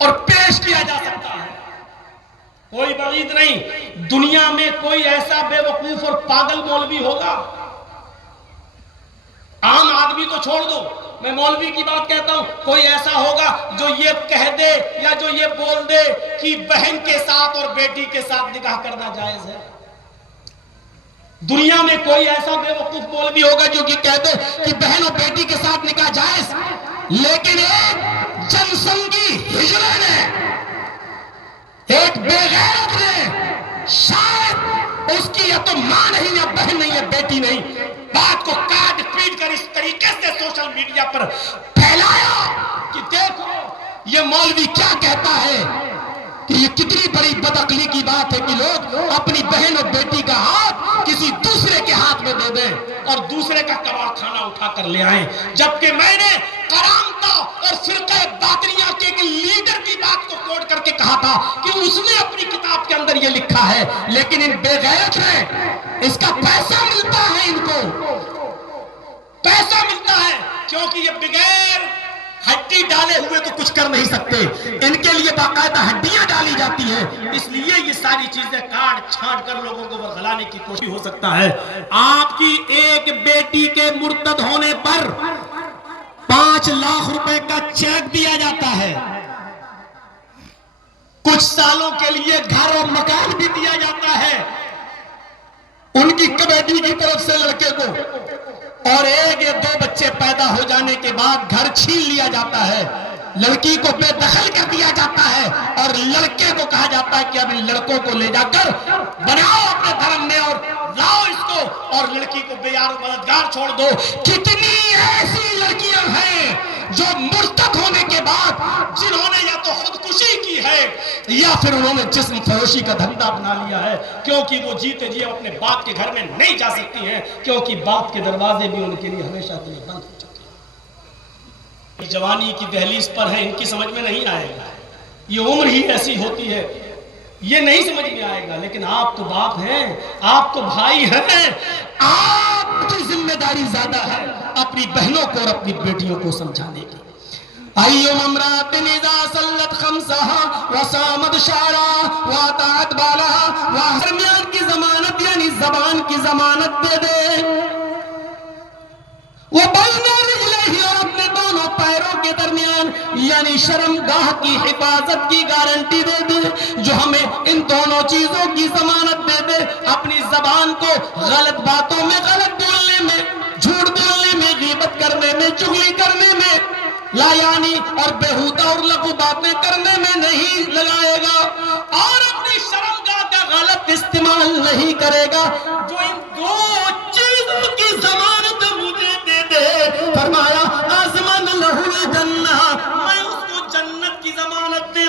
اور پیش کیا جا سکتا ہے. کوئی بعید نہیں دنیا میں کوئی ایسا بے وقوف اور پاگل مولوی ہوگا. عام آدمی تو چھوڑ دو، میں مولوی کی بات کہتا ہوں، کوئی ایسا ہوگا جو یہ کہہ دے یا جو یہ بول دے کہ بہن کے ساتھ اور بیٹی کے ساتھ نکاح کرنا جائز ہے؟ دنیا میں کوئی ایسا بے وقوف مولوی ہوگا جو یہ کہہ دے کہ بہن اور بیٹی کے ساتھ نکاح جائز؟ لیکن ایک جن سنگی ہجڑے نے، ایک بے غیرت نے، شاید اس کی یا تو ماں نہیں یا بہن نہیں یا بیٹی نہیں، بات کو کاٹ پیٹ کر اس طریقے سے سوشل میڈیا پر پھیلایا کہ دیکھو یہ مولوی کیا کہتا ہے، کہ یہ کتنی بڑی بدعقلی کی بات ہے کہ لوگ اپنی بہن اور بیٹی کا ہاتھ کسی دوسرے کے ہاتھ میں دے دیں اور دوسرے کا کباڑ کھانا اٹھا کر لے آئیں. جبکہ میں نے کرامتا اور فرقہ باطنیہ کے ایک لیڈر کی بات کو کوٹ کر کے کہا تھا کہ اس نے اپنی کتاب کے اندر یہ لکھا ہے، لیکن ان بے غیرت نے، اس کا پیسہ ملتا ہے، ان کو پیسہ ملتا ہے کیونکہ یہ بغیر ہڈی ڈالے ہوئے تو کچھ کر نہیں سکتے، ان کے لیے باقاعدہ ہڈیاں ڈالی جاتی ہیں، اس لیے یہ ساری چیزیں کاٹ چھانٹ کر لوگوں کو ورغلانے کی کوشش ہو سکتا ہے. آپ کی ایک بیٹی کے مرتد ہونے پر 5 لاکھ روپے کا چیک دیا جاتا ہے، کچھ سالوں کے لیے گھر اور مکان بھی دیا جاتا ہے ان کی کمیٹی کی طرف سے لڑکے کو، اور 1 یا 2 بچے پیدا ہو جانے کے بعد گھر چھین لیا جاتا ہے، لڑکی کو بے دخل کر دیا جاتا ہے اور لڑکے کو کہا جاتا ہے کہ اب ان لڑکوں کو لے جا کر بناؤ اپنے دھرم میں اور لاؤ اس کو، اور لڑکی کو بے یار و مددگار چھوڑ دو. کتنی ایسی لڑکیاں ہیں جو مرتد ہونے کے بعد جنہوں نے یا تو خودکشی کی ہے یا پھر انہوں نے جسم فروشی کا دھندا اپنا لیا ہے، کیونکہ وہ جیتے جی اپنے باپ کے گھر میں نہیں جا سکتی ہیں، کیونکہ باپ کے دروازے بھی ان کے لیے ہمیشہ کے لیے بند ہو چکے ہیں. جوانی کی دہلیز پر ہے، ان کی سمجھ میں نہیں آئے گا، یہ عمر ہی ایسی ہوتی ہے، یہ نہیں سمجھ میں آئے گا. لیکن آپ تو باپ ہیں، آپ تو بھائی ہیں، آپ کی ذمہ داری زیادہ ہے اپنی بہنوں کو اور اپنی بیٹیوں کو سمجھانے کی. ایوم امرات اذا صلت خمسها وصامت شعرها واطاعت بالها، درمیان کی ضمانت یعنی زبان کی ضمانت دے دے، وہ بین رجلیہ اور اپنے دونوں پیروں کے درمیان یعنی شرمگاہ کی حفاظت کی گارنٹی دے دے، جو ہمیں ان دونوں چیزوں کی ضمانت دے دے. اپنی زبان کو غلط باتوں میں، غلط بولنے میں، جھوٹ بولنے میں، غیبت کرنے میں، چغلی کرنے میں، لا یعنی اور بےہودہ اور لغو باتیں کرنے میں نہیں لگائے گا، اور اپنی شرمگاہ کا غلط استعمال نہیں کرے گا. جو ان 2 چیزوں کی ضمانت مجھے دے دے، فرمایا آزمن لہو الجنہ، میں اس کو جنت کی ضمانت دے